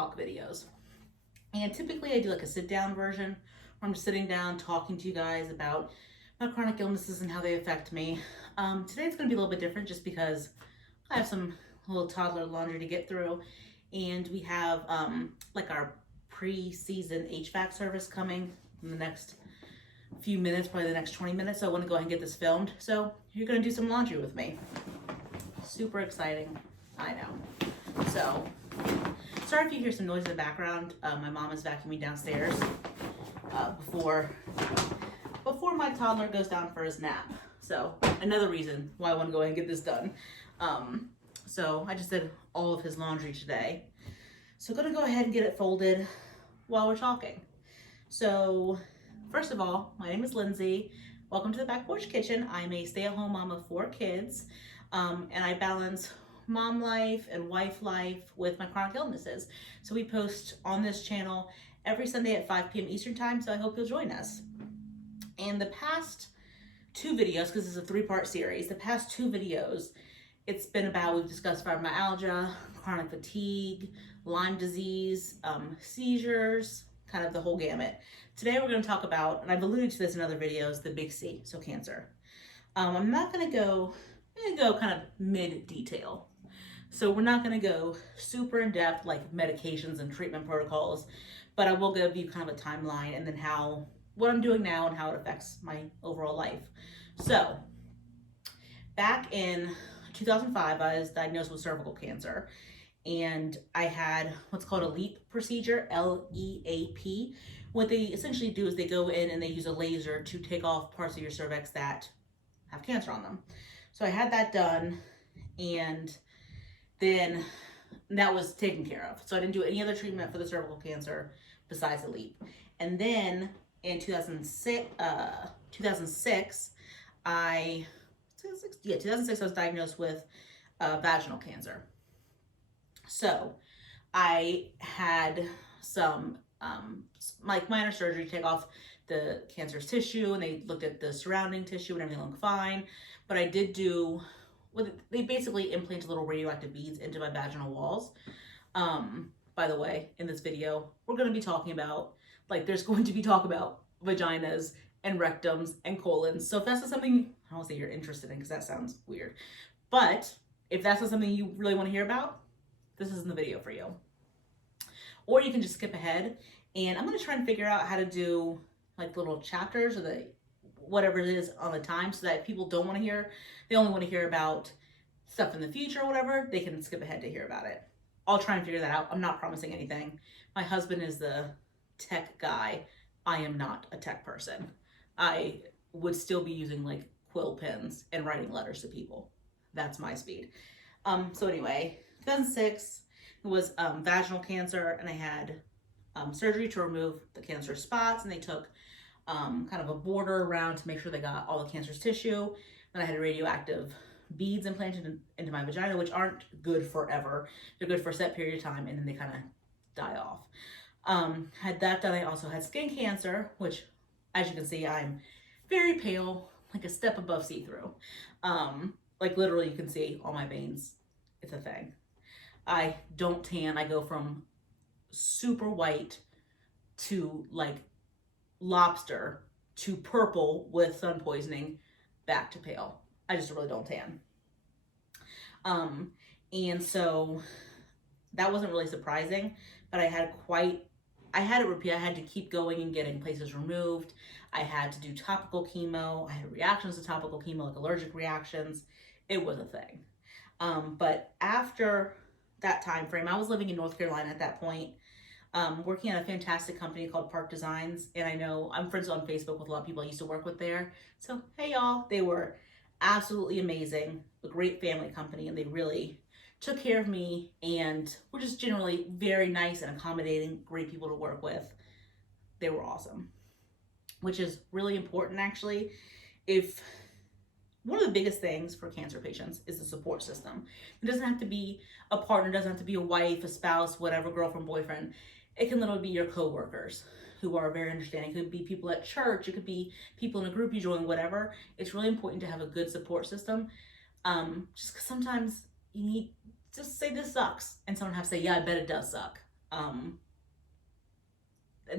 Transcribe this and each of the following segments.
talk videos. And typically I do like a sit down version where I'm just sitting down talking to you guys about my chronic illnesses and how they affect me. Today it's going to be a little bit different just because I have some little toddler laundry to get through, and we have like our pre-season HVAC service coming in the next few minutes, probably the next 20 minutes. So I want to go ahead and get this filmed. So you're going to do some laundry with me. Super exciting, I know. So sorry if you hear some noise in the background. My mom is vacuuming downstairs before my toddler goes down for his nap. So another reason why I want to go ahead and get this done. So I just did all of his laundry today. So I'm gonna go ahead and get it folded while we're talking. So first of all, my name is Lindsay. Welcome to the Back Porch Kitchen. I'm a stay-at-home mom of 4 kids, and I balance mom life and wife life with my chronic illnesses. So we post on this channel every Sunday at 5 p.m. Eastern time, so I hope you'll join us. And the past 2 videos, because this is a 3-part series, the past 2 videos, it's been about, we've discussed fibromyalgia, chronic fatigue, Lyme disease, seizures, kind of the whole gamut. Today we're going to talk about, and I've alluded to this in other videos, the big C, so cancer. I'm going to go kind of mid-detail. So we're not going to go super in-depth like medications and treatment protocols, but I will give you kind of a timeline and then what I'm doing now and how it affects my overall life. So back in 2005, I was diagnosed with cervical cancer, and I had what's called a LEAP procedure, L-E-A-P. What they essentially do is they go in and they use a laser to take off parts of your cervix that have cancer on them. So I had that done, and then that was taken care of. So I didn't do any other treatment for the cervical cancer besides the LEAP. And then in 2006, I was diagnosed with vaginal cancer. So I had some minor surgery to take off the cancerous tissue, and they looked at the surrounding tissue and everything looked fine. But I did do, they basically implanted little radioactive beads into my vaginal walls. By the way, in this video, we're going to be talking about, there's going to be talk about vaginas and rectums and colons. So if that's not something, I don't want to say you're interested in because that sounds weird, but if that's not something you really want to hear about, this isn't the video for you. Or you can just skip ahead, and I'm going to try and figure out how to do like little chapters or whatever it is on the time, so that if people don't want to hear, they only want to hear about stuff in the future or whatever, they can skip ahead to hear about it. I'll try and figure that out. I'm not promising anything. My husband is the tech guy. I am not a tech person. I would still be using like quill pens and writing letters to people. That's my speed. So anyway, 2006 was vaginal cancer, and I had surgery to remove the cancerous spots, and they took kind of a border around to make sure they got all the cancerous tissue. Then I had radioactive beads implanted into my vagina, which aren't good forever. They're good for a set period of time, and then they kind of die off. Had that done. I also had skin cancer, which, as you can see, I'm very pale, like a step above see-through. Like literally you can see all my veins. It's a thing. I don't tan. I go from super white to like lobster to purple with sun poisoning back to pale. I just really don't tan. And so that wasn't really surprising, but I had to repeat. I had to keep going and getting places removed. I had to do topical chemo. I had reactions to topical chemo, like allergic reactions. It was a thing. But after that time frame, I was living in North Carolina at that point, working at a fantastic company called Park Designs. And I know I'm friends on Facebook with a lot of people I used to work with there. So, hey y'all, they were absolutely amazing, a great family company, and they really took care of me and were just generally very nice and accommodating, great people to work with. They were awesome, which is really important actually. One of the biggest things for cancer patients is the support system. It doesn't have to be a partner, it doesn't have to be a wife, a spouse, whatever, girlfriend, boyfriend. It can literally be your coworkers who are very understanding. It could be people at church, it could be people in a group you join, whatever. It's really important to have a good support system. Just because sometimes you need just say this sucks, and someone have to say, yeah, I bet it does suck. And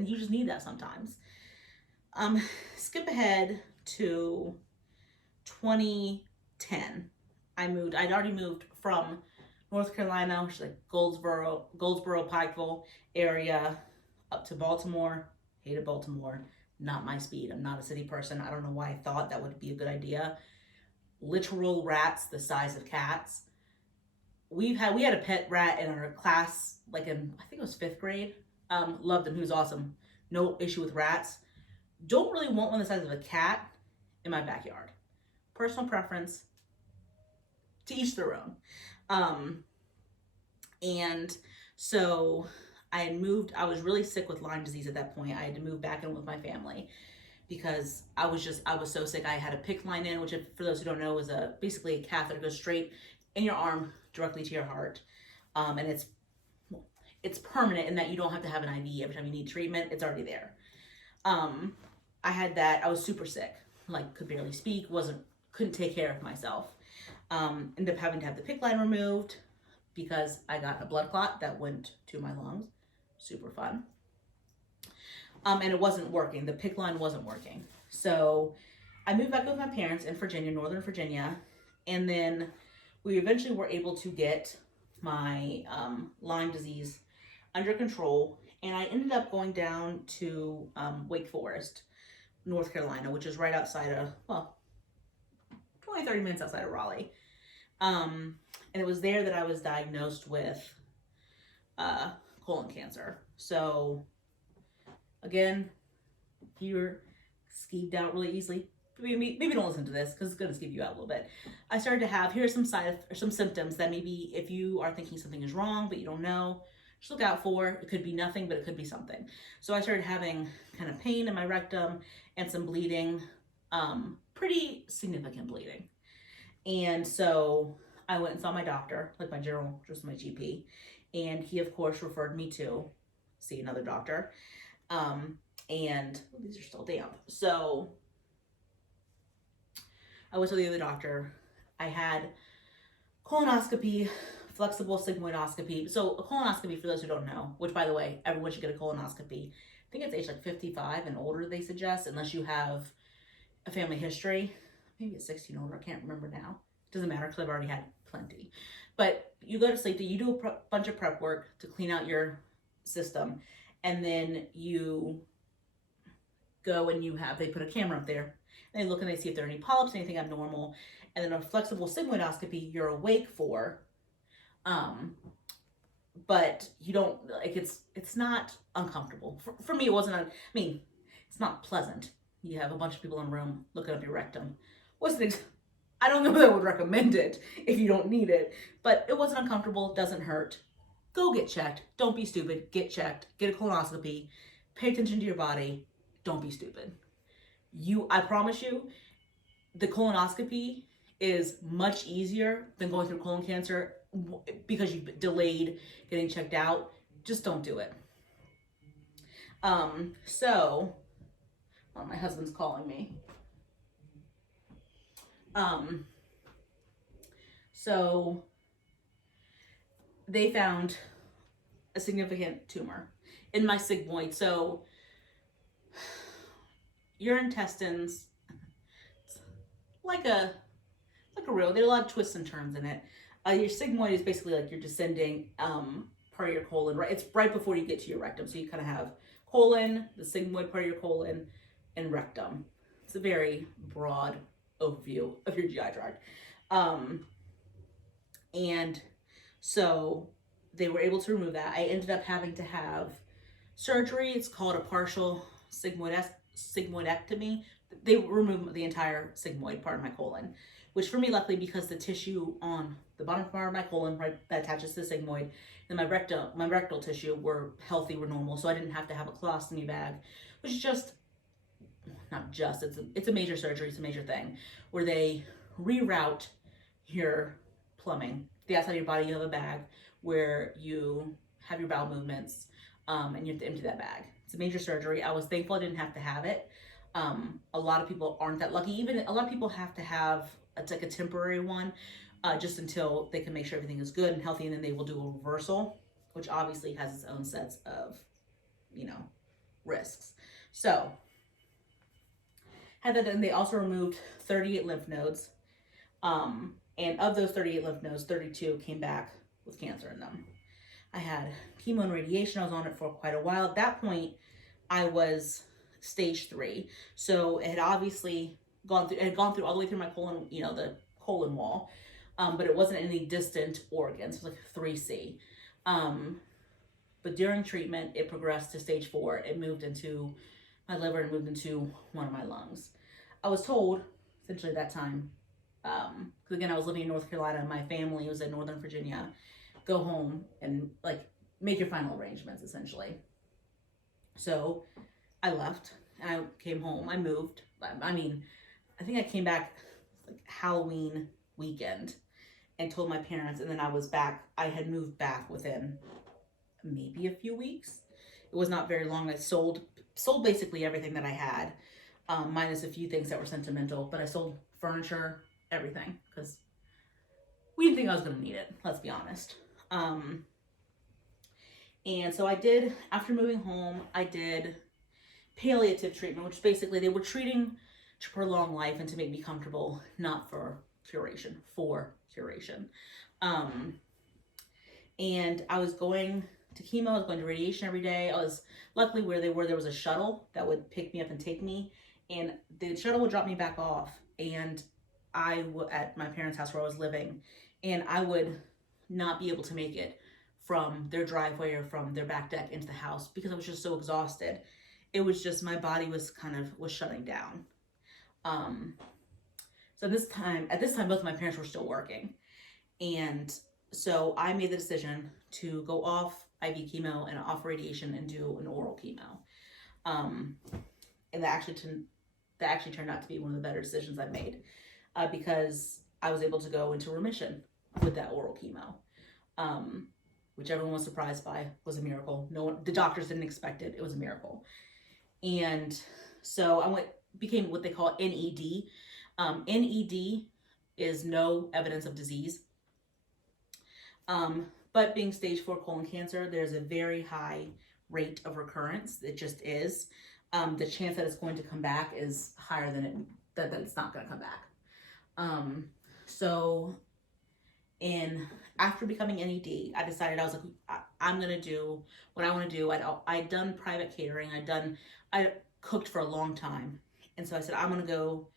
you just need that sometimes. Skip ahead to 2010. I'd already moved from North Carolina, which is like Goldsboro, Pikeville area, up to Baltimore. Hated Baltimore. Not my speed. I'm not a city person. I don't know why I thought that would be a good idea. Literal rats the size of cats. We had a pet rat in our class, like in, I think it was 5th grade. Loved him. He was awesome. No issue with rats. Don't really want one the size of a cat in my backyard. Personal preference. To each their own. And so I had moved. I was really sick with Lyme disease at that point. I had to move back in with my family because I was so sick. I had a PICC line in, which, for those who don't know, is basically a catheter that goes straight in your arm directly to your heart. And it's permanent in that you don't have to have an IV every time you need treatment. It's already there. I had that. I was super sick, like could barely speak, couldn't take care of myself. Ended up having to have the PICC line removed because I got a blood clot that went to my lungs. Super fun. And it wasn't working. The PICC line wasn't working. So I moved back with my parents in Virginia, Northern Virginia. And then we eventually were able to get my Lyme disease under control. And I ended up going down to Wake Forest, North Carolina, which is right outside of, 20, 30 minutes outside of Raleigh. And it was there that I was diagnosed with colon cancer. So again, if you're skeeved out really easily, maybe don't listen to this because it's going to skeeve you out a little bit. I started to have, here's some symptoms that maybe if you are thinking something is wrong but you don't know, just look out for. It could be nothing, but it could be something. So I started having kind of pain in my rectum and some bleeding, pretty significant bleeding. And so I went and saw my doctor, like just my GP, and he of course referred me to see another doctor. And these are still damp. So I went to the other doctor. I had colonoscopy, flexible sigmoidoscopy. So a colonoscopy, for those who don't know, which by the way, everyone should get a colonoscopy. I think it's age like 55 and older, they suggest, unless you have a family history. Maybe it's 16 older, I can't remember now. Doesn't matter because I've already had plenty. But you go to sleep, you do a bunch of prep work to clean out your system, and then you go and they put a camera up there, and they look and they see if there are any polyps, anything abnormal, and then a flexible sigmoidoscopy you're awake for, but you don't, like, it's not uncomfortable. For me, it wasn't, it's not pleasant. You have a bunch of people in a room looking up your rectum. I don't know that I would recommend it if you don't need it, but it wasn't uncomfortable, doesn't hurt. Go get checked. Don't be stupid. Get checked. Get a colonoscopy. Pay attention to your body. Don't be stupid. I promise you, the colonoscopy is much easier than going through colon cancer because you've delayed getting checked out. Just don't do it. My husband's calling me. So they found a significant tumor in my sigmoid. So your intestines, like a road. There are a lot of twists and turns in it. Your sigmoid is basically like your descending part of your colon. Right, it's right before you get to your rectum. So you kind of have colon, the sigmoid part of your colon, and rectum. It's a very broad overview of your GI tract. And so they were able to remove that. I ended up having to have surgery. It's called a partial sigmoidectomy. They removed the entire sigmoid part of my colon, which for me, luckily, because the tissue on the bottom part of my colon, right, that attaches to the sigmoid, and my rectal tissue were healthy, were normal, so I didn't have to have a colostomy bag, which is it's a major surgery, it's a major thing, where they reroute your plumbing. The outside of your body, you have a bag where you have your bowel movements, and you have to empty that bag. It's a major surgery. I was thankful I didn't have to have it. A lot of people aren't that lucky. Even a lot of people have to have, it's like a temporary one, just until they can make sure everything is good and healthy, and then they will do a reversal. which obviously has its own sets of, risks. So had that done. They also removed 38 lymph nodes. And of those 38 lymph nodes, 32 came back with cancer in them. I had chemo and radiation. I was on it for quite a while. At that point, I was stage 3. So it had obviously gone through all the way through my colon, the colon wall. But it wasn't any distant organs. It was like 3C. But during treatment, it progressed to stage 4. It moved into my liver and moved into one of my lungs. I was told, essentially at that time, because again, I was living in North Carolina and my family was in Northern Virginia, go home and make your final arrangements, essentially. So I left and I came home. I moved. I think I came back Halloween weekend and told my parents, and then I was back. I had moved back within maybe a few weeks. It was not very long. I sold basically everything that I had, minus a few things that were sentimental, but I sold furniture, everything, because we didn't think I was going to need it, let's be honest. And so I did, after moving home, I did palliative treatment, which basically they were treating to prolong life and to make me comfortable, not for curation, for curation. And I was going to chemo, I was going to radiation every day. I was, luckily where they were, there was a shuttle that would pick me up and take me, and the shuttle would drop me back off, and at my parents' house where I was living, and I would not be able to make it from their driveway or from their back deck into the house because I was just so exhausted. It was just, my body was shutting down. So at this time, both of my parents were still working. And so I made the decision to go off IV chemo and off radiation and do an oral chemo. And that actually turned out to be one of the better decisions I've made, because I was able to go into remission with that oral chemo, which everyone was surprised by. Was a miracle. The doctors didn't expect it. It was a miracle. And so I became what they call NED. NED is no evidence of disease. But being stage 4 colon cancer, there's a very high rate of recurrence. It just is. The chance that it's going to come back is higher than that it's not going to come back. So after becoming NED, I decided, I was like, I'm going to do what I want to do. I'd done private catering. I cooked for a long time. And so I said, I'm going to go.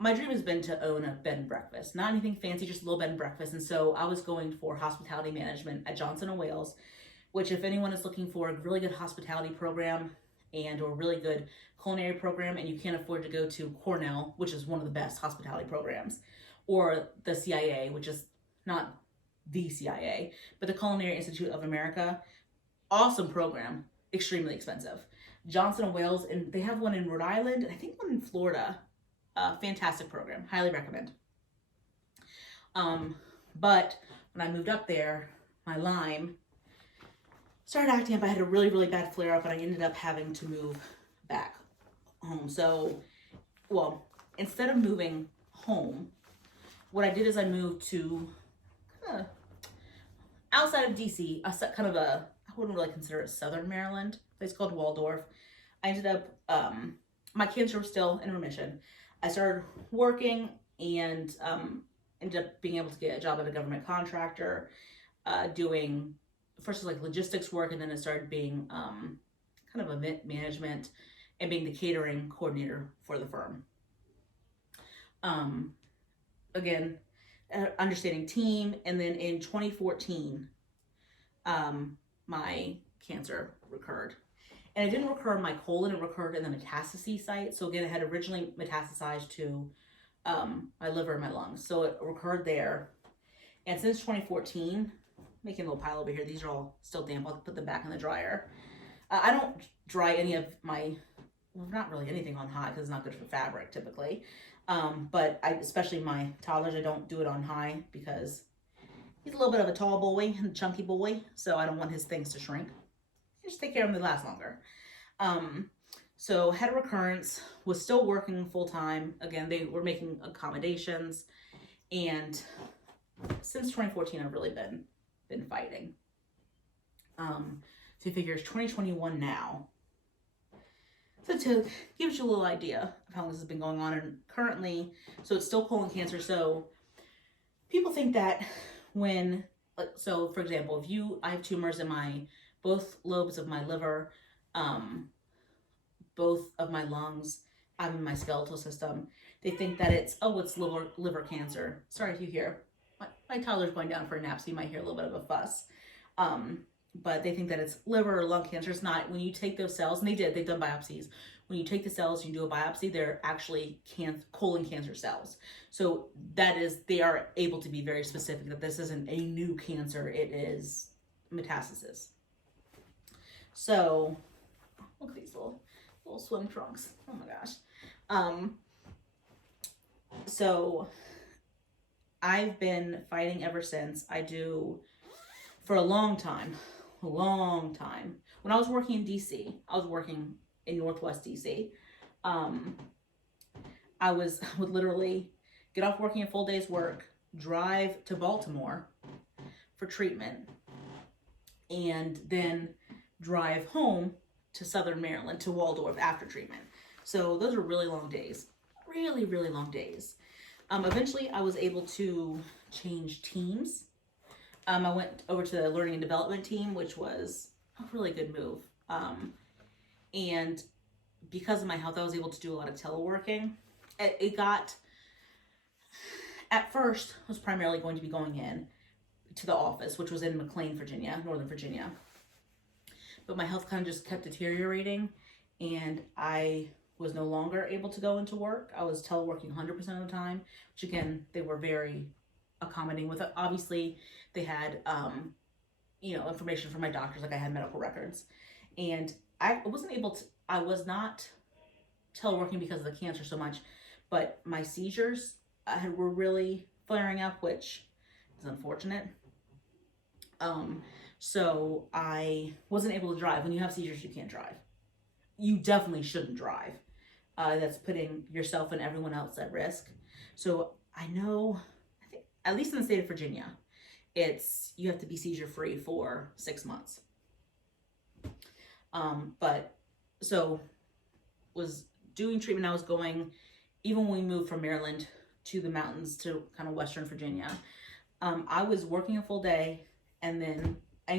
My dream has been to own a bed and breakfast, not anything fancy, just a little bed and breakfast. And so I was going for hospitality management at Johnson & Wales, which, if anyone is looking for a really good hospitality program and or really good culinary program, and you can't afford to go to Cornell, which is one of the best hospitality programs, or the CIA, which is not the CIA, but the Culinary Institute of America, awesome program, extremely expensive. Johnson & Wales, and they have one in Rhode Island, and I think one in Florida. Fantastic program, highly recommend. But when I moved up there, my Lyme started acting up. I had a really, really bad flare up, and I ended up having to move back home. So, instead of moving home, what I did is I moved to outside of DC, I wouldn't really consider it Southern Maryland, a place called Waldorf. I ended up, my cancer was still in remission. I started working and ended up being able to get a job at a government contractor, doing first was logistics work, and then it started being event management and being the catering coordinator for the firm. Again, understanding team, and then in 2014, my cancer recurred. And it didn't recur in my colon, it recurred in the metastases site. So again, it had originally metastasized to my liver and my lungs. So it recurred there. And since 2014, making a little pile over here, these are all still damp. I'll put them back in the dryer. I don't dry any of not really anything on high because it's not good for fabric typically. But especially my toddlers, I don't do it on high because he's a little bit of a tall boy and chunky boy. So I don't want his things to shrink. Just take care of them to last longer. So had a recurrence, was still working full time. Again, they were making accommodations, and since 2014, I've really been fighting. So he figures 2021 now. So to give you a little idea of how long this has been going on, and currently, so it's still colon cancer. So people think that when, so for example, I have tumors in both lobes of my liver, both of my lungs, I'm in my skeletal system. They think that it's liver cancer. Sorry if you hear my toddler's going down for a nap, so you might hear a little bit of a fuss. But they think that it's liver or lung cancer. It's not. When you take those cells, and they've done biopsies. When you take the cells, you do a biopsy, they're actually colon cancer cells. So they are able to be very specific that this isn't a new cancer, it is metastasis. So, look at these little swim trunks. Oh my gosh. So I've been fighting ever since. For a long time. When I was working in DC, I was working in Northwest DC. I would literally get off working a full day's work, drive to Baltimore for treatment, and then drive home to Southern Maryland, to Waldorf after treatment. So those are really long days. Really, really long days. Eventually, I was able to change teams. I went over to the learning and development team, which was a really good move. And because of my health, I was able to do a lot of teleworking. At first, I was primarily going to be going in to the office, which was in McLean, Virginia, Northern Virginia. But my health kind of just kept deteriorating, and I was no longer able to go into work. I was teleworking 100% of the time, which again, they were very accommodating with it. Obviously, they had, information from my doctors, like I had medical records. And I was not teleworking because of the cancer so much, but my seizures were really flaring up, which is unfortunate. So I wasn't able to drive. When you have seizures, you can't drive. You definitely shouldn't drive. That's putting yourself and everyone else at risk. So I think, at least in the state of Virginia, you have to be seizure free for 6 months. But so was doing treatment. I was going, even when we moved from Maryland to the mountains to kind of Western Virginia, I was working a full day and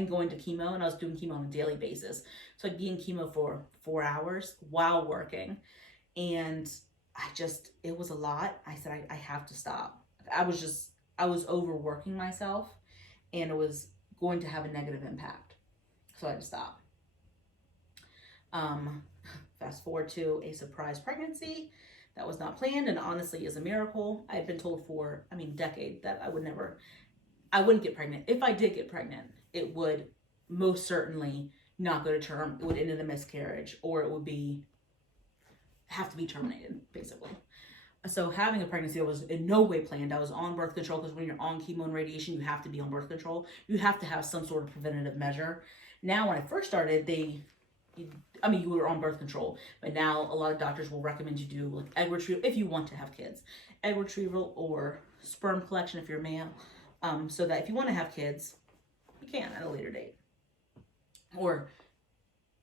going to chemo, and I was doing chemo on a daily basis. So I'd be in chemo for 4 hours while working. And it was a lot. I said, I have to stop. I was overworking myself, and it was going to have a negative impact. So I had to stop. Fast forward to a surprise pregnancy that was not planned, and honestly is a miracle. I had been told for, a decade that I wouldn't get pregnant. If I did get pregnant, it would most certainly not go to term. It would end in a miscarriage, or it would have to be terminated, basically. So having a pregnancy that was in no way planned. I was on birth control, because when you're on chemo and radiation, you have to be on birth control. You have to have some sort of preventative measure. Now, when I first started, you were on birth control, but now a lot of doctors will recommend you do like egg retrieval if you want to have kids, egg retrieval or sperm collection if you're a male, so that if you want to have kids, you can at a later date, or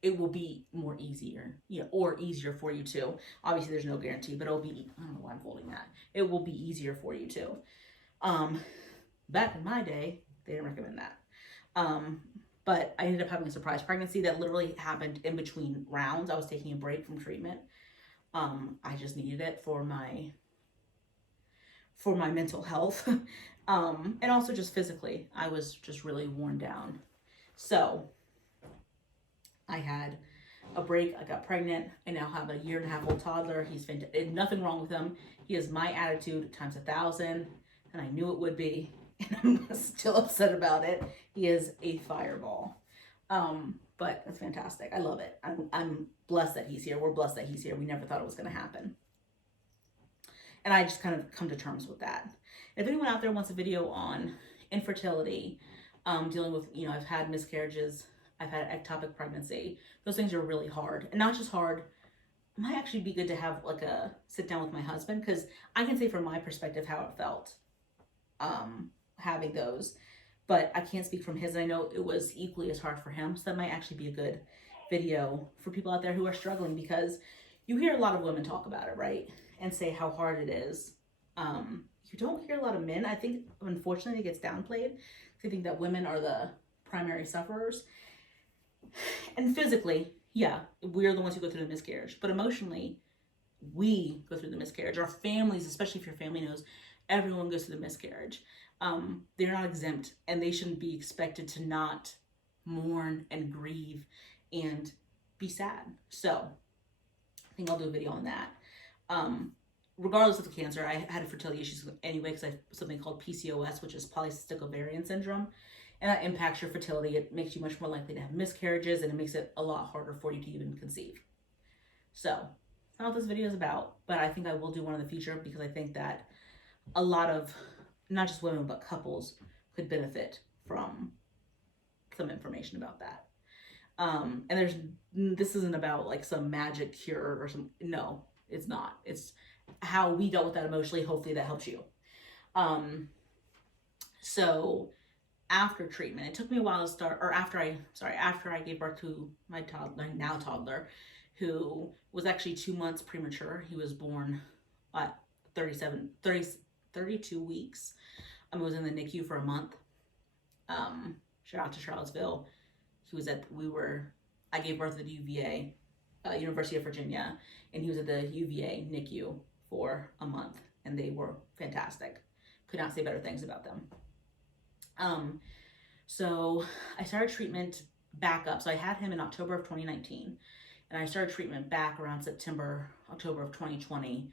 it will be easier for you too. Obviously, there's no guarantee, but it'll be, I don't know why I'm holding that. It will be easier for you too. Back in my day, they didn't recommend that. But I ended up having a surprise pregnancy that literally happened in between rounds. I was taking a break from treatment. I just needed it for my mental health. And also just physically, I was just really worn down. So I had a break. I got pregnant. I now have a 1.5-year-old toddler. He's fantastic. Nothing wrong with him. He has my attitude times 1,000, and I knew it would be. And I'm still upset about it. He is a fireball. But it's fantastic. I love it. I'm blessed that he's here. We're blessed that he's here. We never thought it was going to happen. And I just kind of come to terms with that. If anyone out there wants a video on infertility, dealing with, I've had miscarriages, I've had ectopic pregnancy. Those things are really hard. And not just hard, it might actually be good to have like a sit down with my husband, because I can say from my perspective how it felt having those. but I can't speak from his, and I know it was equally as hard for him. So that might actually be a good video for people out there who are struggling, because you hear a lot of women talk about it, right? And say how hard it is. You don't hear a lot of men. I think, unfortunately, it gets downplayed. I think that women are the primary sufferers. And physically, yeah, we're the ones who go through the miscarriage. But emotionally, we go through the miscarriage. Our families, especially if your family knows, everyone goes through the miscarriage. They're not exempt, and they shouldn't be expected to not mourn and grieve and be sad. So I think I'll do a video on that. Regardless of the cancer, I had fertility issues anyway, because I have something called PCOS, which is polycystic ovarian syndrome, and that impacts your fertility. It makes you much more likely to have miscarriages, and it makes it a lot harder for you to even conceive. So that's not what this video is about, but I think I will do one in the future, because I think that a lot of, not just women, but couples could benefit from some information about that. And this isn't about like some magic cure or some, no, it's not. It's how we dealt with that emotionally. Hopefully that helps you. So after treatment, it took me a while to start, or after I gave birth to my now toddler, who was actually 2 months premature. He was born at 32 weeks. I was in the NICU for a month. Shout out to Charlottesville. I gave birth at UVA, University of Virginia, and he was at the UVA NICU for a month, and they were fantastic. Could not say better things about them. So I started treatment back up. So I had him in October of 2019, and I started treatment back around October of 2020.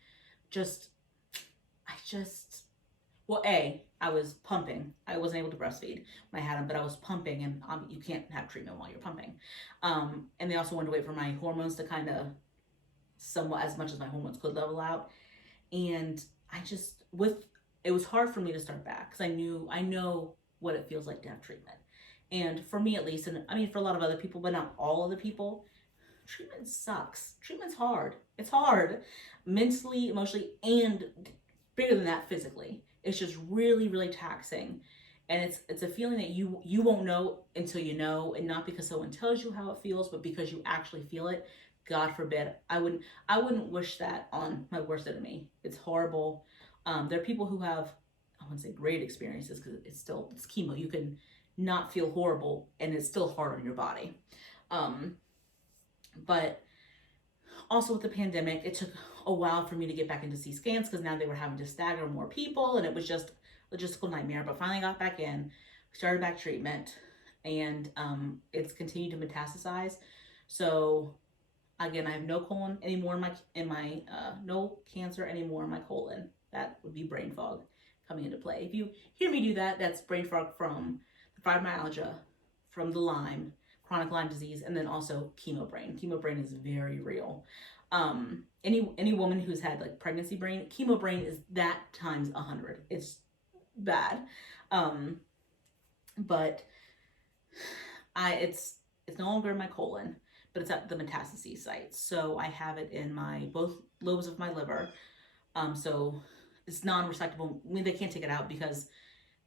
I was pumping. I wasn't able to breastfeed when I had him, but I was pumping, and you can't have treatment while you're pumping. And they also wanted to wait for my hormones to kind of somewhat, as much as my hormones could, level out. And it was hard for me to start back, because I know what it feels like to have treatment. And for me, at least, and I mean for a lot of other people, but not all of the people, treatment sucks. Treatment's hard. It's hard mentally, emotionally, and bigger than that, physically. It's just really, really taxing. And it's a feeling that you won't know until you know, and not because someone tells you how it feels, but because you actually feel it. God forbid. I wouldn't wish that on my worst enemy. It's horrible. There are people who have, I wouldn't say great experiences, because it's chemo. You can not feel horrible, and it's still hard on your body. But also with the pandemic, it took a while for me to get back into CT scans, because now they were having to stagger more people, and it was just a logistical nightmare. But finally got back in, started back treatment, and it's continued to metastasize. So again, I have no colon anymore in my no cancer anymore in my colon. That would be brain fog coming into play. If you hear me do that, that's brain fog from the fibromyalgia, from the Lyme, chronic Lyme disease, and then also chemo brain. Chemo brain is very real. Any woman who's had like pregnancy brain, chemo brain is that times 100. It's bad. But it's no longer in my colon, but it's at the metastases site. So I have it in both lobes of my liver. So it's non-resectable. I mean, they can't take it out, because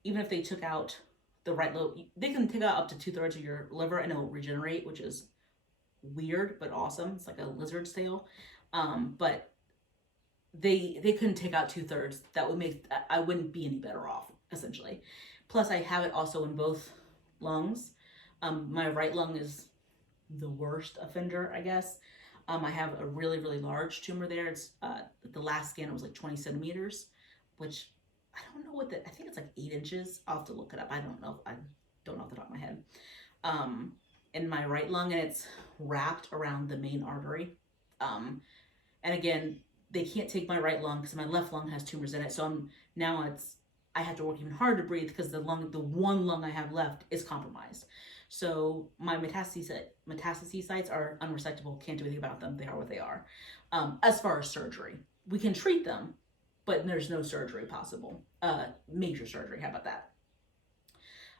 even if they took out the right lobe, they can take out up to 2/3 of your liver and it'll regenerate, which is weird but awesome. It's like a lizard's tail. But they couldn't take out 2/3. That would make, I wouldn't be any better off, essentially. Plus I have it also in both lungs. My right lung is the worst offender, I guess. I have a really, really large tumor there. It's the last scan, it was like 20 centimeters, which I don't know I think it's like 8 inches. I'll have to look it up. I don't know off the top of my head. In my right lung, and it's wrapped around the main artery. And again, they can't take my right lung, because my left lung has tumors in it. So I have to work even harder to breathe, because the one lung I have left is compromised. So my metastases sites are unresectable. Can't do anything about them. They are what they are. As far as surgery, we can treat them, but there's no surgery possible. Major surgery. How about that?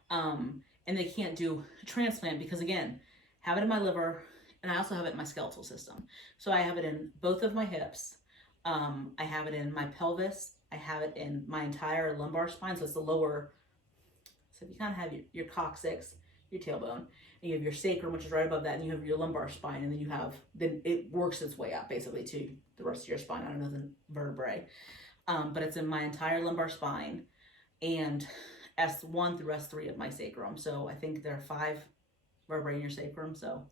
And they can't do a transplant, because again, have it in my liver, and I also have it in my skeletal system. So I have it in both of my hips. I have it in my pelvis. I have it in my entire lumbar spine. So it's the lower So if you kind of have your coccyx, your tailbone, and you have your sacrum, which is right above that, and you have your lumbar spine, and then it works its way up basically to the rest of your spine. I don't know the vertebrae, but it's in my entire lumbar spine and S1 through S3 of my sacrum. So I think there are 5 vertebrae in your sacrum. So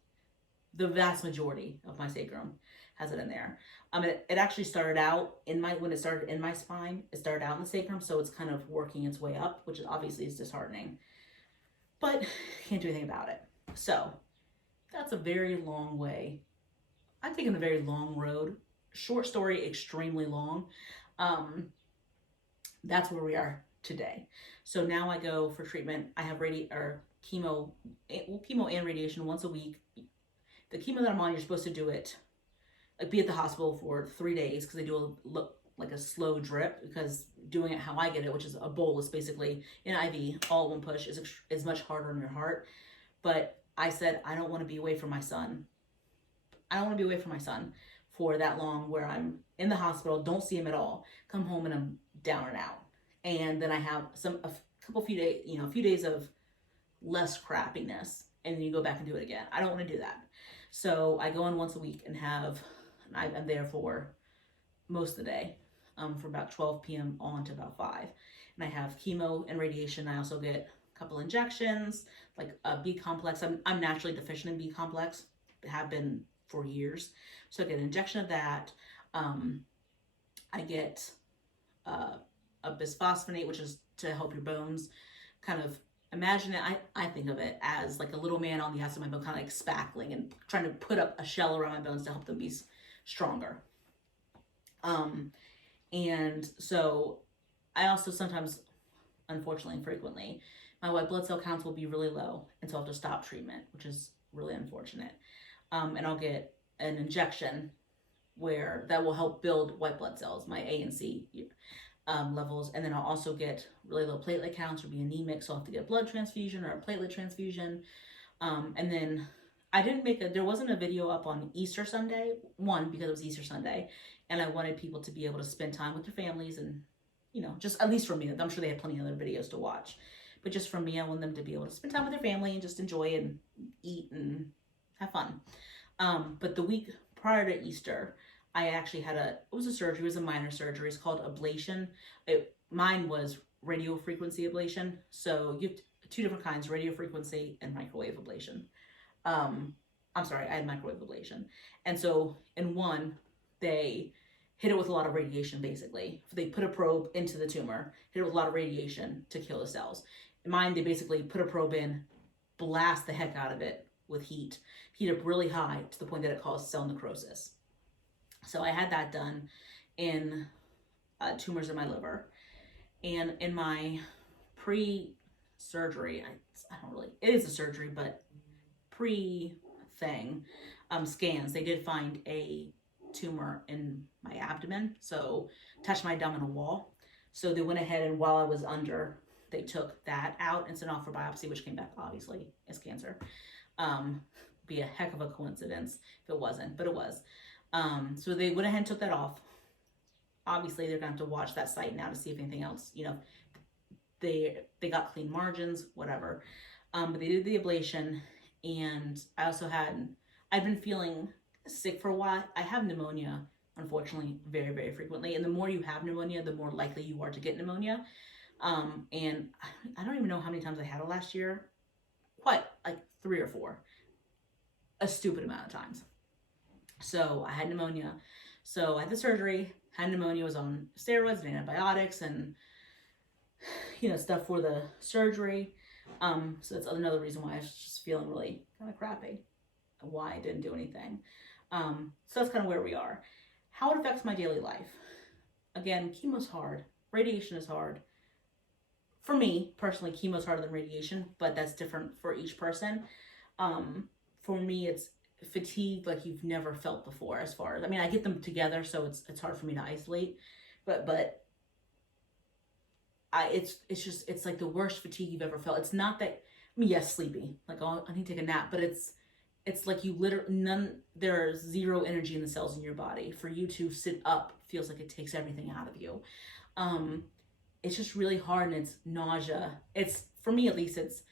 the vast majority of my sacrum has it in there. It actually started out when it started in my spine, it started out in the sacrum, so it's kind of working its way up, which obviously is disheartening, but can't do anything about it. So that's a very long way. I've taken a very long road. Short story, extremely long. That's where we are today. So now I go for treatment. I have chemo and radiation once a week. The chemo that I'm on, you're supposed to do it, like be at the hospital for 3 days, because they do a slow drip, because doing it how I get it, which is a bolus basically, an IV, all in one push, is much harder on your heart. But I said, I don't want to be away from my son. I don't want to be away from my son for that long, where I'm in the hospital, don't see him at all, come home and I'm down and out. And then I have a few days of less crappiness, and then you go back and do it again. I don't want to do that. So I go in once a week and I'm there for most of the day, from about 12 p.m. on to about 5. And I have chemo and radiation. I also get a couple injections, like a B complex. I'm naturally deficient in B complex, have been for years. So I get an injection of that. I get a bisphosphonate, which is to help your bones. Kind of imagine it, I think of it as like a little man on the outside of my bone, kind of like spackling and trying to put up a shell around my bones to help them be stronger. And so I also sometimes, unfortunately and frequently, my white blood cell counts will be really low, and so I'll have to stop treatment, which is really unfortunate. And I'll get an injection that will help build white blood cells, my A and C levels, and then I'll also get really low platelet counts or be anemic, so I'll have to get a blood transfusion or a platelet transfusion. And then there wasn't a video up on Easter Sunday, one, because it was Easter Sunday, and I wanted people to be able to spend time with their families, and just at least for me, I'm sure they had plenty of other videos to watch, but just for me, I want them to be able to spend time with their family and just enjoy and eat and have fun. But the week prior to Easter, I actually had it was a surgery, it was a minor surgery. It's called ablation. Mine was radio frequency ablation. So you have 2 different kinds, radio frequency and microwave ablation. I'm sorry, I had microwave ablation. And so in one, they hit it with a lot of radiation, basically. They put a probe into the tumor, hit it with a lot of radiation to kill the cells. In mine, they basically put a probe in, blast the heck out of it with heat up really high to the point that it caused cell necrosis. So I had that done in tumors in my liver. And in my pre-surgery, it is a surgery, but pre-thing, scans, they did find a tumor in my abdomen, so touched my abdominal wall. So they went ahead, and while I was under, they took that out and sent off for biopsy, which came back obviously as cancer. Be a heck of a coincidence if it wasn't, but it was. So they went ahead and took that off. Obviously, they're going to have to watch that site now to see if anything else, they got clean margins, whatever. But they did the ablation, and I've been feeling sick for a while. I have pneumonia, unfortunately, very, very frequently. And the more you have pneumonia, the more likely you are to get pneumonia. And I don't even know how many times I had it last year. Quite like 3 or 4. A stupid amount of times. So I had pneumonia. So I had the surgery, had pneumonia, was on steroids and antibiotics and, stuff for the surgery. So that's another reason why I was just feeling really kind of crappy, why I didn't do anything. So that's kind of where we are. How it affects my daily life. Again, chemo's hard. Radiation is hard. For me, personally, chemo's harder than radiation, but that's different for each person. For me, it's fatigue like you've never felt before, as far as, I get them together, so it's hard for me to isolate, but it's like the worst fatigue you've ever felt. It's not that, yes, sleepy, like, oh, I need to take a nap, but it's like you there's zero energy in the cells in your body. For you to sit up feels like it takes everything out of you. It's just really hard, and it's nausea. It's for me at least, it's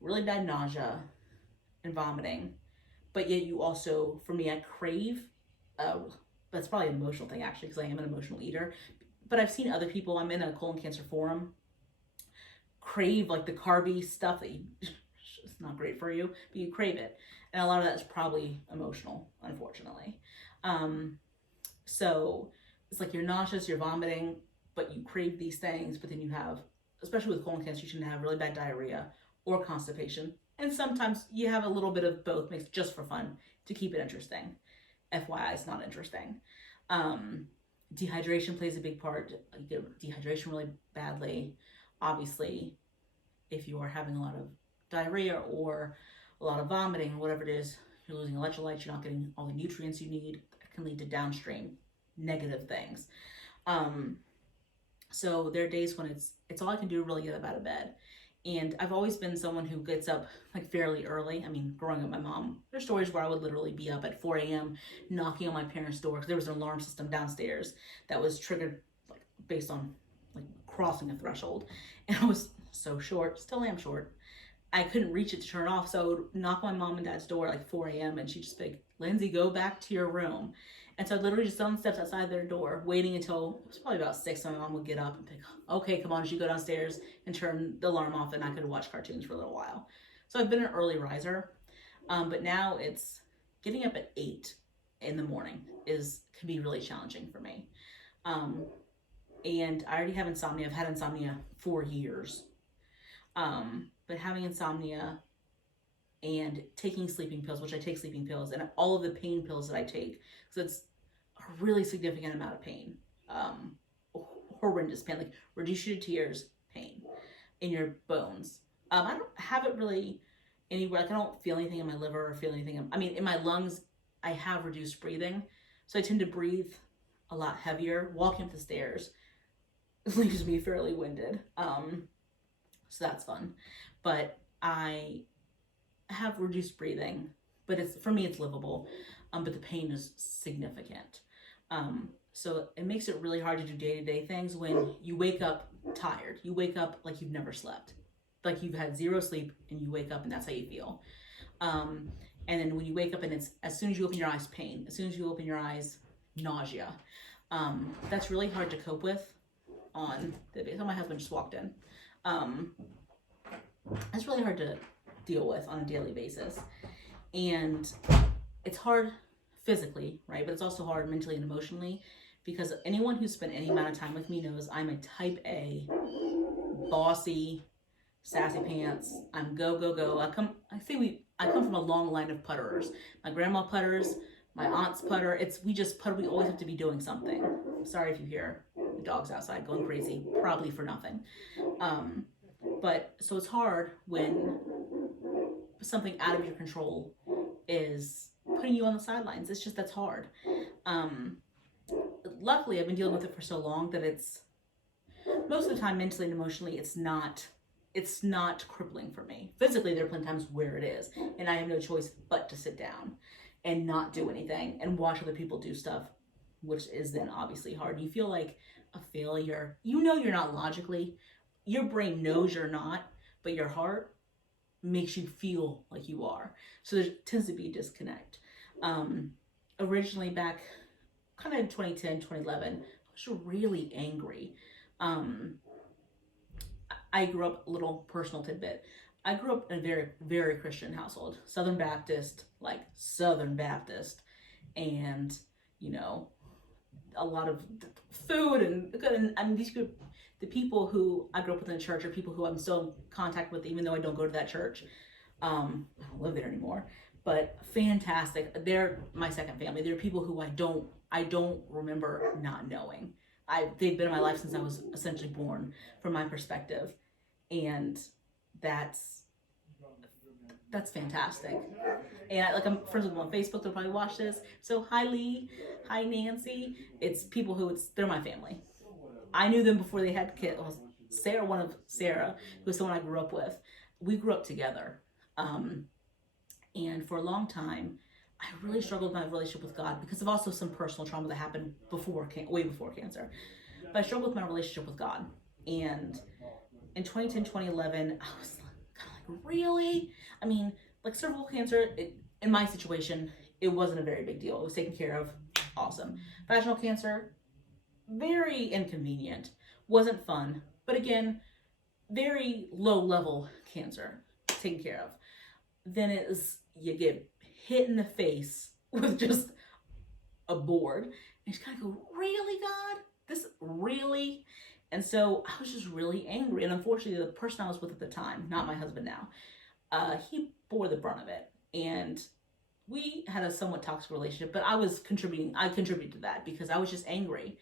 really bad nausea and vomiting, but yet you also, for me, I crave, that's probably an emotional thing actually, because I am an emotional eater, but I've seen other people, I'm in a colon cancer forum, crave like the carby stuff that it's not great for you, but you crave it. And a lot of that is probably emotional, unfortunately. So it's like you're nauseous, you're vomiting, but you crave these things, but then you have, especially with colon cancer, you can have really bad diarrhea or constipation. And sometimes you have a little bit of both mixed just for fun to keep it interesting. FYI, it's not interesting. Dehydration plays a big part. You get dehydration really badly. Obviously, if you are having a lot of diarrhea or a lot of vomiting or whatever it is, you're losing electrolytes, you're not getting all the nutrients you need. That can lead to downstream negative things. So there are days when it's all I can do to really get up out of bed. And I've always been someone who gets up like fairly early. I mean, growing up, my mom, there's stories where I would literally be up at 4 a.m. knocking on my parents' door because there was an alarm system downstairs that was triggered like based on like crossing a threshold. And I was so short, still am short. I couldn't reach it to turn it off, so I would knock on my mom and dad's door at like 4 a.m. and she'd just be like, Lindsay, go back to your room. And so I'd literally just sit on the steps outside their door, waiting until it was probably about 6, so my mom would get up and pick, okay, come on, she go downstairs and turn the alarm off, and I could watch cartoons for a little while. So I've been an early riser, but now it's getting up at 8 in the morning can be really challenging for me. And I already have insomnia. I've had insomnia for years. But having insomnia and taking sleeping pills, which I take sleeping pills, and all of the pain pills that I take, because it's a really significant amount of pain, horrendous pain, like reduce your tears, pain in your bones. I don't have it really anywhere. Like I don't feel anything in my liver or feel anything. In my lungs, I have reduced breathing, so I tend to breathe a lot heavier. Walking up the stairs leaves me fairly winded. So that's fun, but I have reduced breathing, but for me it's livable, but the pain is significant. So it makes it really hard to do day-to-day things when you wake up tired. You wake up like you've never slept, like you've had zero sleep, and you wake up and that's how you feel. And then when you wake up and it's, as soon as you open your eyes, pain. As soon as you open your eyes, nausea. That's really hard to cope with on the day. So my husband just walked in. It's really hard to deal with on a daily basis, and it's hard physically, right? But it's also hard mentally and emotionally, because anyone who's spent any amount of time with me knows I'm a type A, bossy, sassy pants. I'm go, go, go. I come from a long line of putterers. My grandma putters, my aunts putter. We just putter. We always have to be doing something. Sorry if you hear the dogs outside going crazy, probably for nothing. But so it's hard when something out of your control is putting you on the sidelines. It's just, that's hard. Luckily, I've been dealing with it for so long that it's, most of the time, mentally and emotionally, it's not crippling for me. Physically, there are plenty of times where it is, and I have no choice but to sit down and not do anything and watch other people do stuff, which is then obviously hard. You feel like a failure. You know you're not logically. Your brain knows you're not, but your heart makes you feel like you are. So there tends to be a disconnect. Originally back kind of in 2010, 2011, I was really angry. I grew up, a little personal tidbit. I grew up in a very, very Christian household, Southern Baptist, and, you know, a lot of food and I mean, these people, the people who I grew up with in the church are people who I'm still in contact with, even though I don't go to that church. I don't live there anymore, but fantastic. They're my second family. They're people who I don't remember not knowing. They've been in my life since I was essentially born, from my perspective, and that's fantastic. And I'm friends with them on Facebook. They'll probably watch this. So hi Lee, hi Nancy. It's people they're my family. I knew them before they had kids. Sarah, one of Sarah, who was someone I grew up with. We grew up together. And for a long time, I really struggled with my relationship with God because of also some personal trauma that happened way before cancer. But I struggled with my relationship with God. And in 2010, 2011, I was really? I mean, like cervical cancer, in my situation, it wasn't a very big deal. It was taken care of. Awesome. Vaginal cancer, very inconvenient. Wasn't fun. But again, very low level cancer taken care of. Then it is, you get hit in the face with just a board. And you just kind of go, really, God? This really? And so I was just really angry. And unfortunately, the person I was with at the time, not my husband now, he bore the brunt of it. And we had a somewhat toxic relationship, but I contributed to that because I was just angry.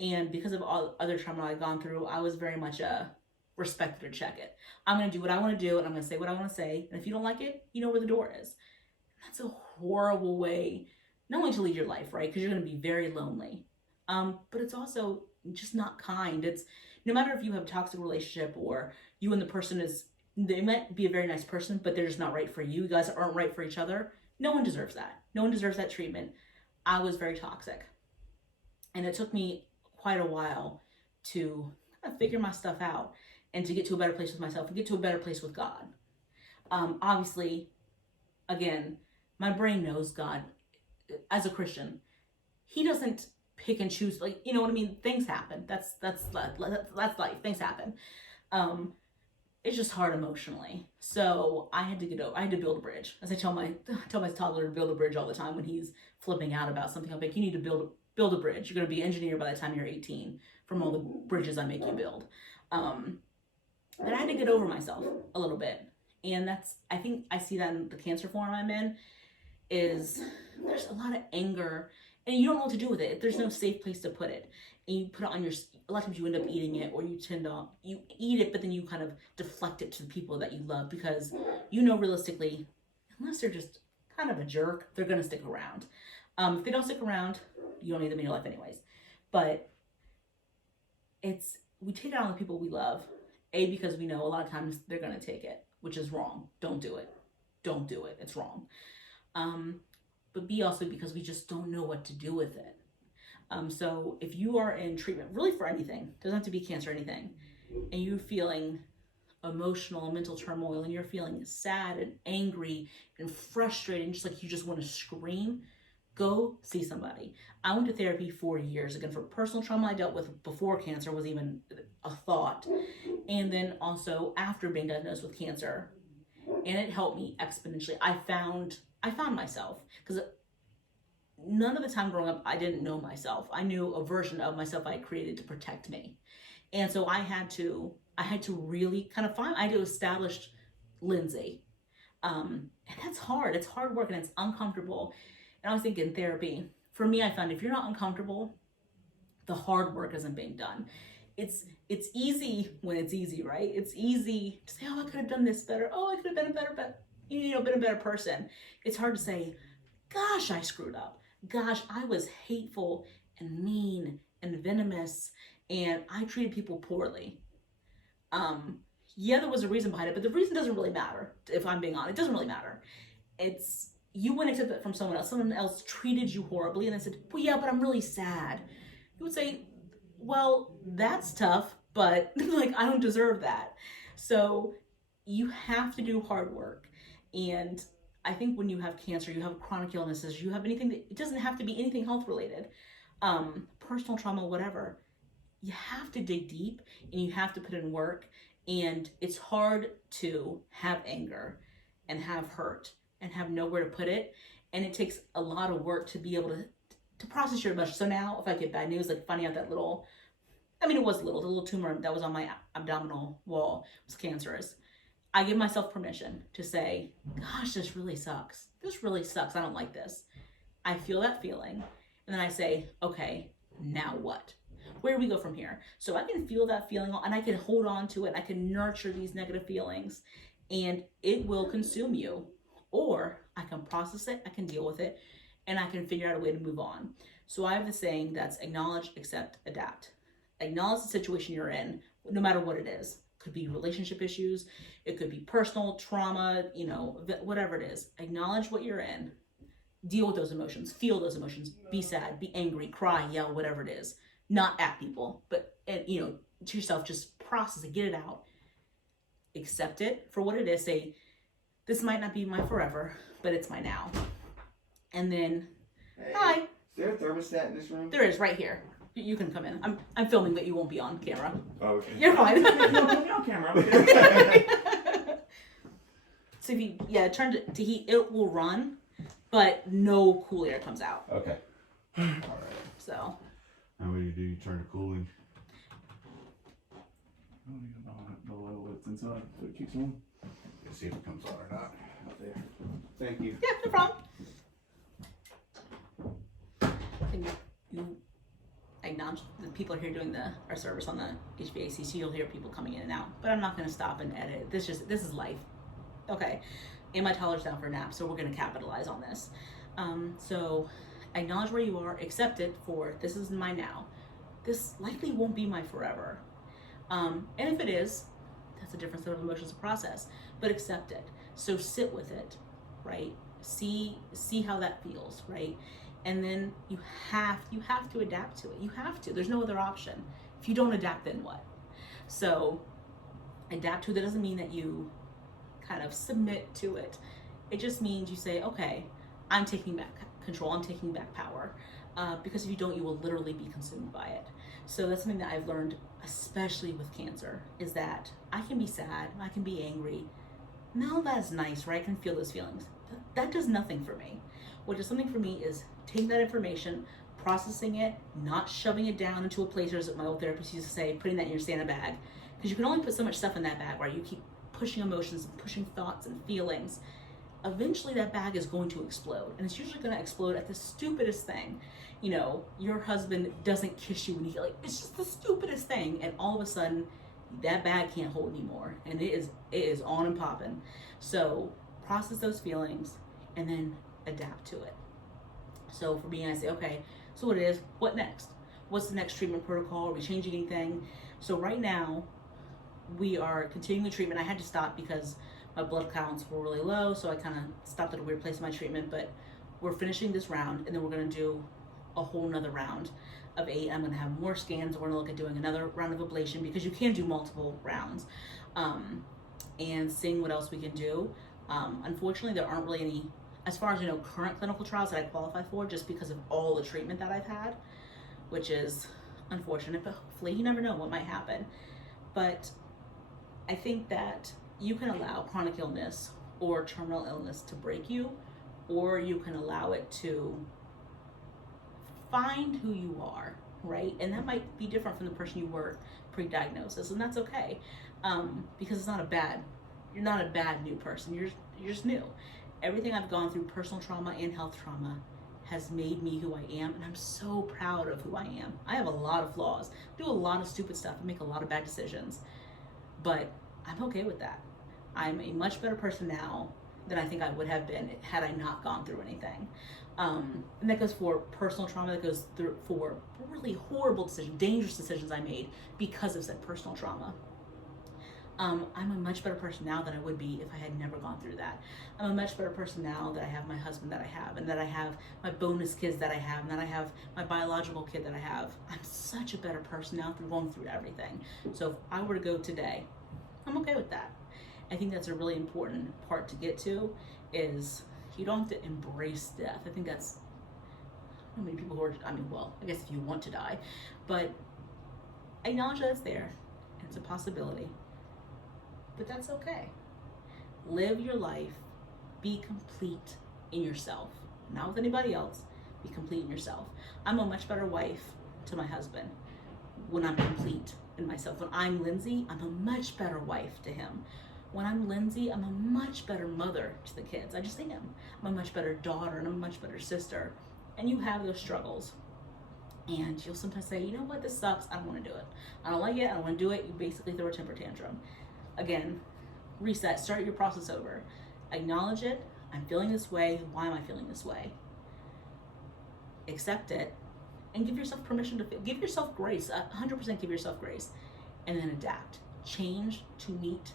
And because of all other trauma I'd gone through, I was very much a respect it or check it. I'm going to do what I want to do, and I'm going to say what I want to say. And if you don't like it, you know where the door is. That's a horrible way, not only to lead your life, right? Because you're going to be very lonely. But it's also just not kind. It's no matter if you have a toxic relationship or you and the person they might be a very nice person, but they're just not right for you. You guys aren't right for each other. No one deserves that. No one deserves that treatment. I was very toxic. And it took me quite a while to kind of figure my stuff out and to get to a better place with myself and get to a better place with God. Obviously, again, my brain knows God. As a Christian, He doesn't pick and choose. Like, you know what I mean? Things happen. That's life. Things happen. It's just hard emotionally. So I had to build a bridge. As I tell my toddler to build a bridge all the time when he's flipping out about something. I'm like, you need to build a bridge. You're going to be an engineer by the time you're 18 from all the bridges I make you build. But I had to get over myself a little bit. And I think I see that in the cancer form I'm in, is there's a lot of anger and you don't know what to do with it. There's no safe place to put it. And you put it on a lot of times you end up eating it, or you eat it, but then you kind of deflect it to the people that you love because you know realistically, unless they're just kind of a jerk, they're going to stick around. If they don't stick around, you don't need them in your life anyways. But we take it out on the people we love, because we know a lot of times they're going to take it, which is wrong. Don't do it. Don't do it. It's wrong. But B, also because we just don't know what to do with it. So if you are in treatment, really for anything, doesn't have to be cancer or anything, and you're feeling emotional and mental turmoil, and you're feeling sad and angry and frustrated, and just like you just want to scream, go see somebody. I went to therapy for years, again, for personal trauma I dealt with before cancer was even a thought, and then also after being diagnosed with cancer, and it helped me exponentially. I found myself, because none of the time growing up, I didn't know myself. I knew a version of myself I had created to protect me. And so I had to really kind of I had to establish Lindsay. And that's hard. It's hard work and it's uncomfortable. And I was thinking therapy, for me, I found if you're not uncomfortable, the hard work isn't being done. It's easy when it's easy, right? It's easy to say, oh, I could have done this better. Oh, I could have been a better person. It's hard to say, gosh, I screwed up. Gosh, I was hateful and mean and venomous, and I treated people poorly. Yeah, there was a reason behind it, but the reason doesn't really matter. If I'm being honest, it doesn't really matter. It's you wouldn't accept it from someone else. Someone else treated you horribly, and they said, well, yeah, but I'm really sad. You would say, well, that's tough, but like, I don't deserve that. So you have to do hard work. And I think when you have cancer, you have chronic illnesses, you have anything it doesn't have to be anything health related, personal trauma, whatever. You have to dig deep and you have to put in work. And it's hard to have anger and have hurt and have nowhere to put it. And it takes a lot of work to be able to process your emotions. So now if I get bad news, like finding out that the little tumor that was on my abdominal wall was cancerous, I give myself permission to say, gosh, this really sucks. This really sucks. I don't like this. I feel that feeling. And then I say, okay, now what? Where do we go from here? So I can feel that feeling and I can hold on to it. I can nurture these negative feelings and it will consume you. Or I can process it, I can deal with it, and I can figure out a way to move on. So I have the saying that's acknowledge, accept, adapt. Acknowledge the situation you're in, no matter what it is. Could be relationship issues, it could be personal trauma, whatever it is. Acknowledge what you're in, deal with those emotions, feel those emotions, be sad, be angry, cry, yell, whatever it is. Not at people, but to yourself, just process it, get it out. accept it for what it is. Say, this might not be my forever, but it's my now. And then, hey, hi. Is there a thermostat in this room? There is, right here. You can come in. I'm filming, but you won't be on camera. Oh, okay. You're fine. No, put me on camera. I'm okay. So if you, turn to heat, it will run, but no cool air comes out. Okay. All right. So. And what do? You turn the cooling? I don't even know the level it's inside, so it kicks on. Let's see if it comes on or not. Out there. Thank you. Yeah, no problem. And you acknowledge the people are here doing our service on the HVAC, so you'll hear people coming in and out. But I'm not going to stop and edit. This is life. Okay. And my toddler's down for a nap, so we're going to capitalize on this. So acknowledge where you are, accept it for this is my now. This likely won't be my forever. And if it is, that's a different set of emotions to process, but accept it. So sit with it, right? See how that feels, right? And then you have to adapt to it. You have to. There's no other option. If you don't adapt, then what? So adapt to it. That doesn't mean that you kind of submit to it. It just means you say, okay, I'm taking back control. I'm taking back power. Because if you don't, you will literally be consumed by it. So that's something that I've learned, especially with cancer, is that I can be sad, I can be angry. Now that's nice, right? I can feel those feelings. That does nothing for me. What does something for me is taking that information, processing it, not shoving it down into a place, or as my old therapist used to say, putting that in your Santa bag. Because you can only put so much stuff in that bag, right? You keep pushing emotions and pushing thoughts and feelings. Eventually that bag is going to explode, and it's usually going to explode at the stupidest thing. You know, your husband doesn't kiss you, and it's just the stupidest thing, and all of a sudden that bag can't hold anymore, and it is on and popping. So process those feelings and then adapt to it. So for me, I say, okay, so what it is, what next? What's the next treatment protocol? Are we changing anything? So right now we are continuing the treatment. I had to stop because my blood counts were really low, so I kind of stopped at a weird place in my treatment, but we're finishing this round, and then we're going to do a whole nother round of 8. I'm going to have more scans. We're going to look at doing another round of ablation, because you can do multiple rounds, and seeing what else we can do. Unfortunately, there aren't really any, as far as you know, current clinical trials that I qualify for, just because of all the treatment that I've had, which is unfortunate, but hopefully you never know what might happen. But I think that you can allow chronic illness or terminal illness to break you, or you can allow it to find who you are, right? And that might be different from the person you were pre-diagnosis, and that's okay, because it's not you're not a bad new person. You're just new. Everything I've gone through, personal trauma and health trauma, has made me who I am, and I'm so proud of who I am. I have a lot of flaws, do a lot of stupid stuff, and make a lot of bad decisions, but I'm okay with that. I'm a much better person now than I think I would have been had I not gone through anything. And that goes for personal trauma, that goes through for really horrible decisions, dangerous decisions I made because of said personal trauma. I'm a much better person now than I would be if I had never gone through that. I'm a much better person now that I have my husband that I have, and that I have my bonus kids that I have, and that I have my biological kid that I have. I'm such a better person now through going through everything. So if I were to go today, I'm okay with that. I think that's a really important part to get to, is you don't have to embrace death. I think that's, I don't know, many people who are, I guess if you want to die, but acknowledge that it's there, and it's a possibility, but that's okay. Live your life, be complete in yourself, not with anybody else, be complete in yourself. I'm a much better wife to my husband when I'm complete in myself. When I'm Lindsay, I'm a much better wife to him. When I'm Lindsay, I'm a much better mother to the kids. I just am. I'm a much better daughter, and I'm a much better sister. And you have those struggles. And you'll sometimes say, you know what, this sucks, I don't want to do it. I don't like it, I don't want to do it. You basically throw a temper tantrum. Again, reset, start your process over. Acknowledge it, I'm feeling this way, why am I feeling this way? Accept it, and give yourself permission to feel. Give yourself grace, 100% give yourself grace. And then adapt. Change to meet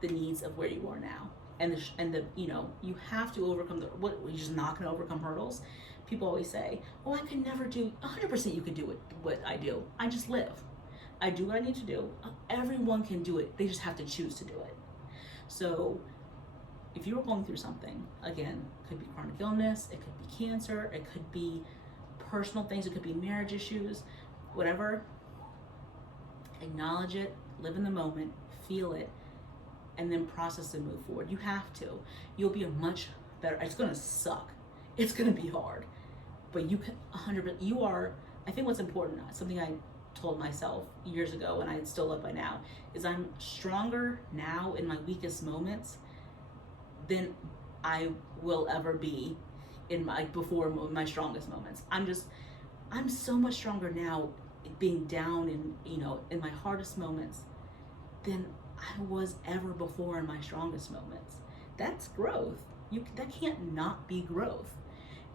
the needs of where you are now, and the you have to overcome you're just not going to overcome hurdles. People always say, oh, I could never do 100%. You could do what I do. I just live. I do what I need to do. Everyone can do it. They just have to choose to do it. So if you were going through something, again, it could be chronic illness, it could be cancer, it could be personal things, it could be marriage issues, whatever, acknowledge it, live in the moment, feel it, and then process and move forward. You have to. You'll be a much better, it's gonna suck. It's gonna be hard, but you can 100%, you are, I think what's important, something I told myself years ago and I still love by now, is I'm stronger now in my weakest moments than I will ever be in my, before my strongest moments. I'm so much stronger now being down in, you know, in my hardest moments than I was ever before in my strongest moments. That's growth. That can't not be growth.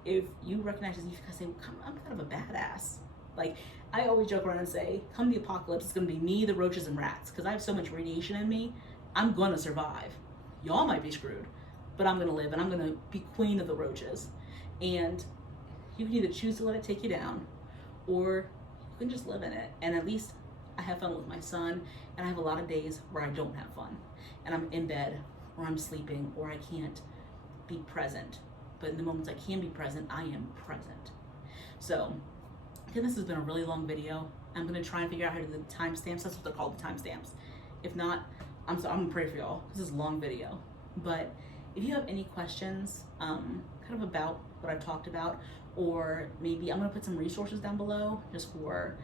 If you recognize this, you can say, well, I'm kind of a badass. Like, I always joke around and say, come the apocalypse, it's gonna be me, the roaches, and rats, because I have so much radiation in me, I'm gonna survive. Y'all might be screwed, but I'm gonna live, and I'm gonna be queen of the roaches. And you can either choose to let it take you down, or you can just live in it. And at least I have fun with my son, and I have a lot of days where I don't have fun, and I'm in bed, or I'm sleeping, or I can't be present. But in the moments I can be present, I am present. So, again, this has been a really long video. I'm gonna try and figure out how to do the timestamps. That's what they're called, the timestamps. If not, I'm gonna pray for y'all. This is a long video. But if you have any questions, kind of about what I've talked about, or maybe I'm gonna put some resources down below just for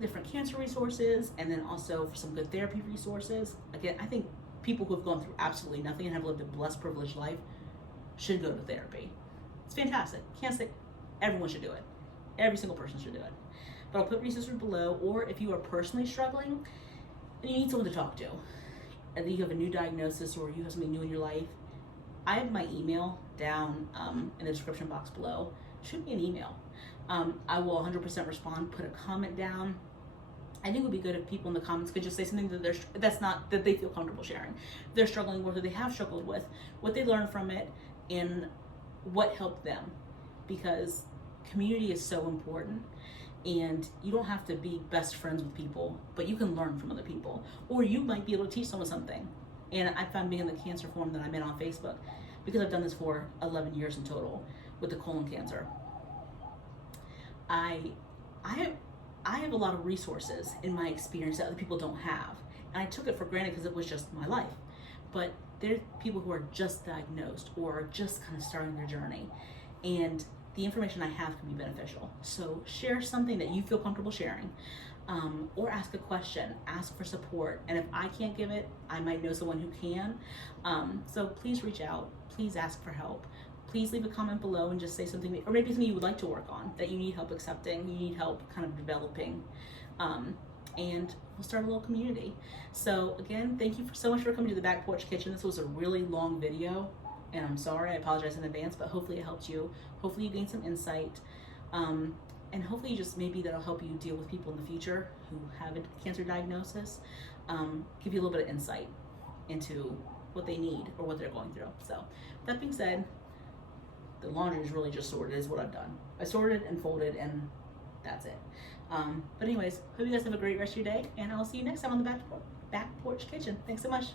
different cancer resources, and then also for some good therapy resources. Again, I think people who have gone through absolutely nothing and have lived a blessed, privileged life should go to therapy. It's fantastic. Can't say everyone should do it. Every single person should do it. But I'll put resources below, or if you are personally struggling and you need someone to talk to, and then you have a new diagnosis or you have something new in your life, I have my email down in the description box below. Shoot me an email. I will 100% respond, put a comment down. I think it would be good if people in the comments could just say something that they feel comfortable sharing. They're struggling with, or they have struggled with, what they learned from it, and what helped them. Because community is so important, and you don't have to be best friends with people, but you can learn from other people, or you might be able to teach someone something. And I found being in the cancer forum that I'm in on Facebook, because I've done this for 11 years in total with the colon cancer, I have a lot of resources in my experience that other people don't have, and I took it for granted because it was just my life. But there are people who are just diagnosed or are just kind of starting their journey, and the information I have can be beneficial. So share something that you feel comfortable sharing, or ask a question, ask for support. And if I can't give it, I might know someone who can. So please reach out, please ask for help. Please leave a comment below and just say something, or maybe something you would like to work on, that you need help accepting, you need help kind of developing. And we'll start a little community. So again, thank you so much for coming to the Back Porch Kitchen. This was a really long video, and I'm sorry, I apologize in advance, but hopefully it helped you. Hopefully you gained some insight. And hopefully just maybe that'll help you deal with people in the future who have a cancer diagnosis, give you a little bit of insight into what they need or what they're going through. So that being said, the laundry is really just sorted, is what I've done. I sorted and folded, and that's it. But anyways, hope you guys have a great rest of your day, and I'll see you next time on the Back Porch Kitchen. Thanks so much.